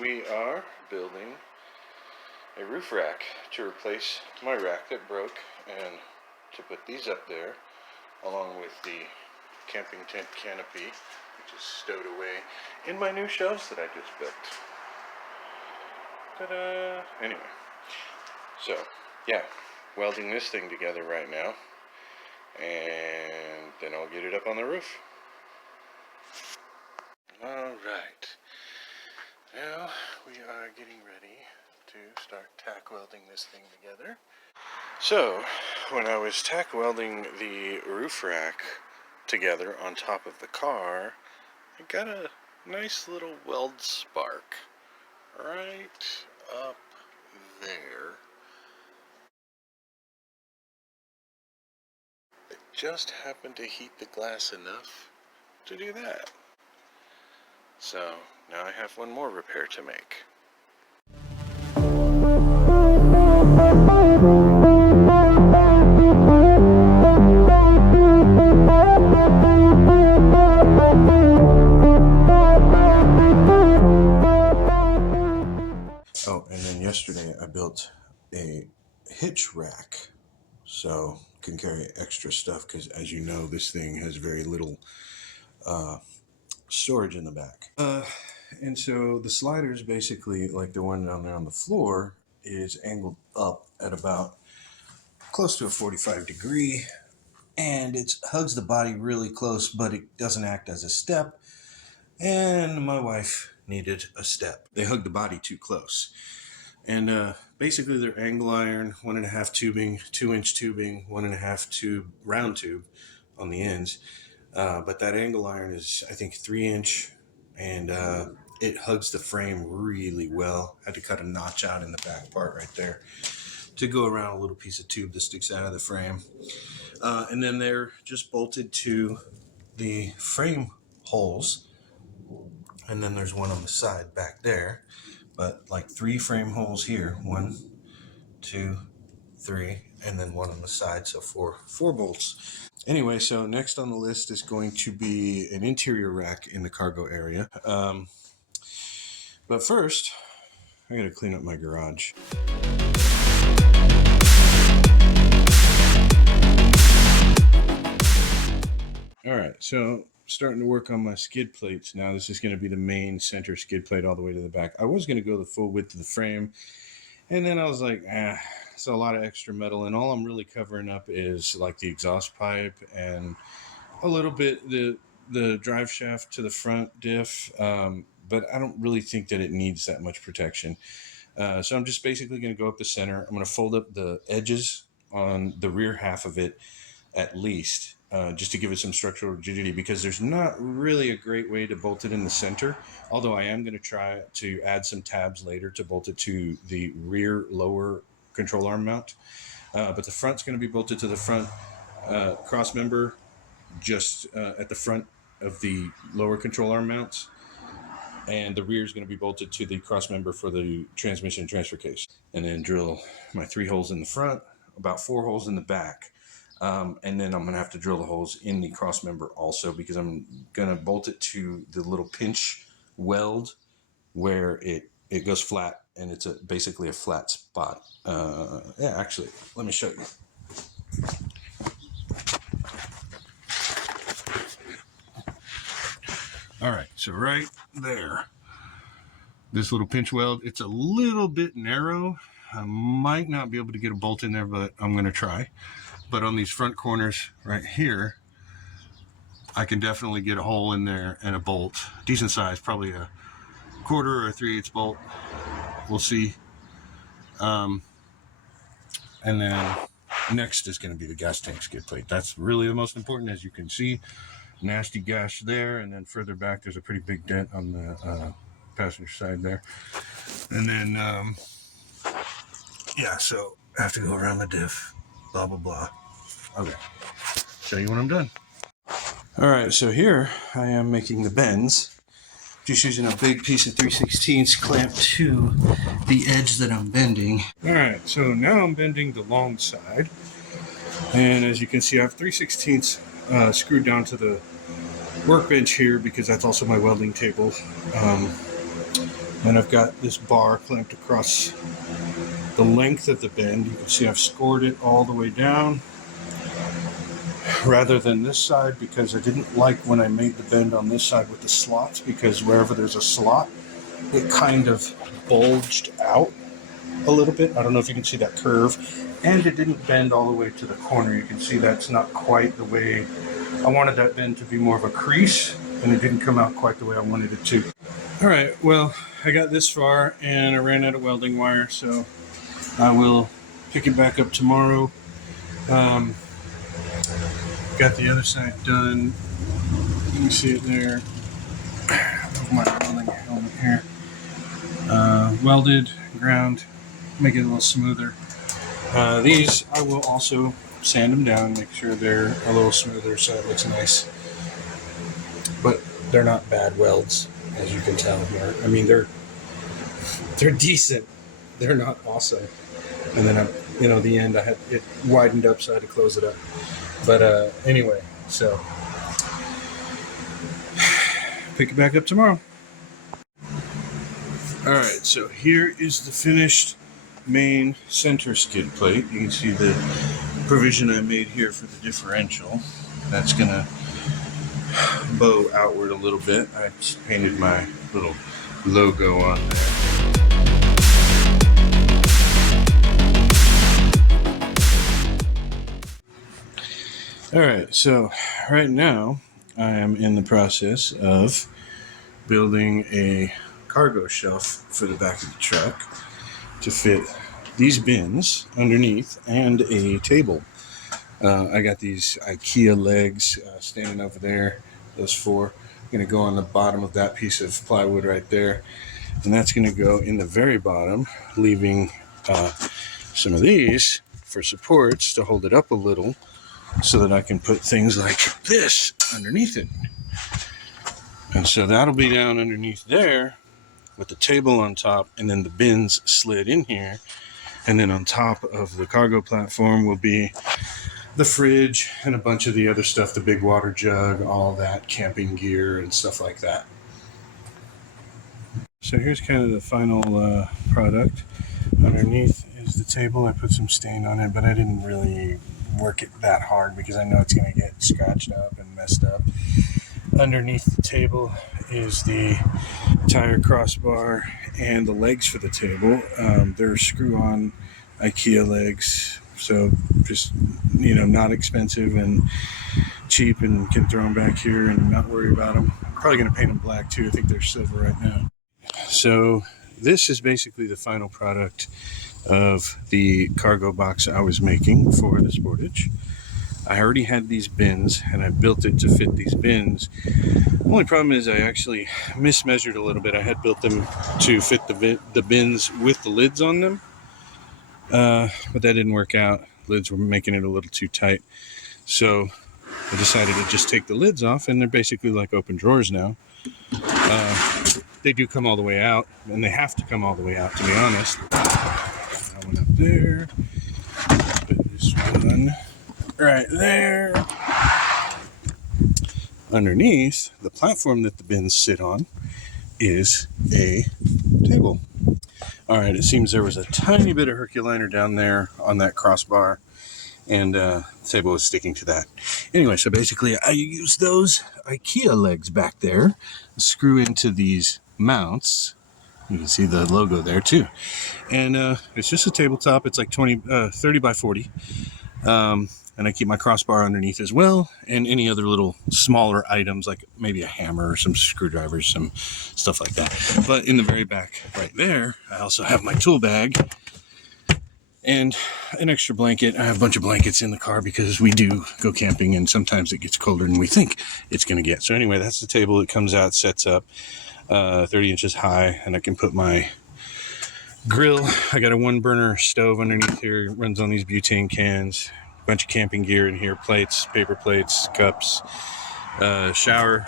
we are building a roof rack to replace my rack that broke and to put these up there along with the camping tent canopy, which is stowed away in my new shelves that I just built. Ta-da! Anyway, so yeah, welding this thing together right now, and then I'll get it up on the roof. Alright, now we are getting ready to start tack welding this thing together. So, when I was tack welding the roof rack together on top of the car, I got a nice little weld spark right up there. It just happened to heat the glass enough to do that. So, now I have one more repair to make. Oh, and then yesterday I built a hitch rack, so can carry extra stuff because, as you know, this thing has very little storage in the back. And so the sliders, basically like the one down there on the floor, is angled up at about close to a 45 degree, and it hugs the body really close, but it doesn't act as a step, and my wife needed a step. They hug the body too close, and basically they're angle iron, 1.5 tubing, 2-inch tubing, 1.5 tube round tube on the ends. But that angle iron is, I think, 3-inch, and it hugs the frame really well. Had to cut a notch out in the back part right there to go around a little piece of tube that sticks out of the frame. And then they're just bolted to the frame holes. And then there's one on the side back there, but like 3 frame holes here. 1, 2, 3, and then one on the side, so four bolts. Anyway, so next on the list is going to be an interior rack in the cargo area. But first, I gotta clean up my garage. All right, so starting to work on my skid plates now. This is going to be the main center skid plate all the way to the back. I was going to go the full width of the frame, and then I was like, it's a lot of extra metal, and all I'm really covering up is like the exhaust pipe and a little bit the drive shaft to the front diff, but I don't really think that it needs that much protection. So I'm just basically going to go up the center. I'm going to fold up the edges on the rear half of it at least, just to give it some structural rigidity, because there's not really a great way to bolt it in the center, although I am going to try to add some tabs later to bolt it to the rear lower control arm mount. But the front's going to be bolted to the front cross member just at the front of the lower control arm mounts, and the rear is going to be bolted to the cross member for the transmission transfer case. And then drill my 3 holes in the front, about 4 holes in the back. And then I'm going to have to drill the holes in the cross member also, because I'm going to bolt it to the little pinch weld where it goes flat, and it's basically a flat spot. Yeah, actually, let me show you. All right, so right there, this little pinch weld, it's a little bit narrow. I might not be able to get a bolt in there, but I'm going to try. But on these front corners right here, I can definitely get a hole in there and a bolt, decent size, probably a 1/4 or a 3/8 bolt. We'll see. And then next is going to be the gas tank skid plate. That's really the most important, as you can see. Nasty gash there, and then further back there's a pretty big dent on the passenger side there. And then, yeah, so I have to go around the diff, blah, blah, blah. Okay, show you when I'm done. All right, so here I am making the bends. Just using a big piece of 3/16 clamped to the edge that I'm bending. All right, so now I'm bending the long side. And as you can see, I have 3/16 screwed down to the workbench here, because that's also my welding table. And I've got this bar clamped across the length of the bend. You can see I've scored it all the way down rather than this side, because I didn't like when I made the bend on this side with the slots, because wherever there's a slot, it kind of bulged out a little bit. I don't know if you can see that curve. And it didn't bend all the way to the corner. You can see that's not quite the way I wanted that bend to be, more of a crease, and it didn't come out quite the way I wanted it to. All right, well, I got this far and I ran out of welding wire, so I will pick it back up tomorrow. Got the other side done. You can see it there. Of my welding helmet here. Welded, ground, make it a little smoother. These I will also sand them down, make sure they're a little smoother so it looks nice. But they're not bad welds, as you can tell here. I mean, they're decent. They're not awesome. And then the end, I had it widened up so I had to close it up. But anyway, so pick it back up tomorrow. All right, so here is the finished main center skid plate. You can see the provision I made here for the differential. That's gonna bow outward a little bit. I just painted my little logo on there. All right, so right now I am in the process of building a cargo shelf for the back of the truck to fit these bins underneath and a table. I got these IKEA legs standing over there, those four. I'm going to go on the bottom of that piece of plywood right there, and that's going to go in the very bottom, leaving some of these for supports to hold it up a little so that I can put things like this underneath it. And so that'll be down underneath there with the table on top, and then the bins slid in here. And then on top of the cargo platform will be the fridge and a bunch of the other stuff, the big water jug, all that camping gear and stuff like that. So here's kind of the final product. Underneath is the table. I put some stain on it, but I didn't really work it that hard because I know it's going to get scratched up and messed up. Underneath the table is the tire crossbar and the legs for the table. They're screw-on IKEA legs, so just, not expensive and cheap, and can throw them back here and not worry about them. I'm probably going to paint them black too. I think they're silver right now. So this is basically the final product of the cargo box I was making for the Sportage. I already had these bins and I built it to fit these bins. The only problem is I actually mismeasured a little bit. I had built them to fit the bins with the lids on them, but that didn't work out. Lids were making it a little too tight. So I decided to just take the lids off, and they're basically like open drawers now. They do come all the way out, and they have to come all the way out, to be honest. That one up there. Put this one right there. Underneath, the platform that the bins sit on is a table. All right, it seems there was a tiny bit of Herculiner down there on that crossbar, and the table was sticking to that. Anyway, so basically I use those IKEA legs back there, screw into these mounts. You can see the logo there too. And it's just a tabletop. It's like 30 by 40. And I keep my crossbar underneath as well, and any other little smaller items, like maybe a hammer or some screwdrivers, some stuff like that. But in the very back right there, I also have my tool bag and an extra blanket. I have a bunch of blankets in the car because we do go camping, and sometimes it gets colder than we think it's going to get. So anyway, that's the table. It comes out, sets up 30 inches high, and I can put my grill. I got a 1-burner stove underneath here. It runs on these butane cans. Bunch of camping gear in here, plates, paper plates, cups, shower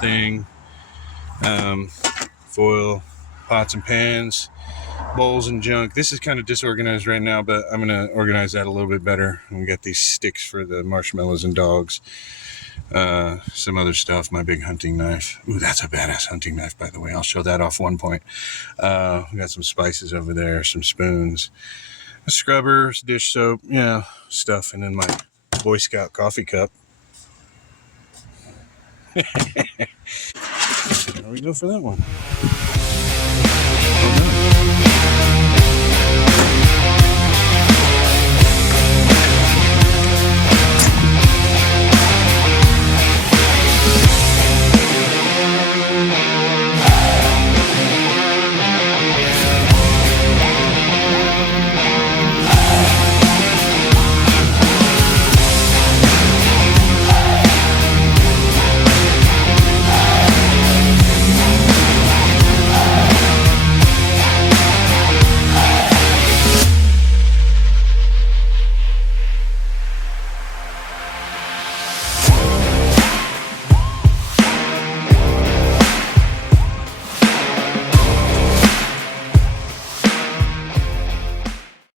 thing, foil, pots and pans, bowls and junk. This is kind of disorganized right now, but I'm going to organize that a little bit better. We got these sticks for the marshmallows and dogs. Some other stuff, my big hunting knife. Ooh, that's a badass hunting knife, by the way. I'll show that off one point. We got some spices over there, some spoons, a scrubber, dish soap, stuff. And then my Boy Scout coffee cup. There we go for that one.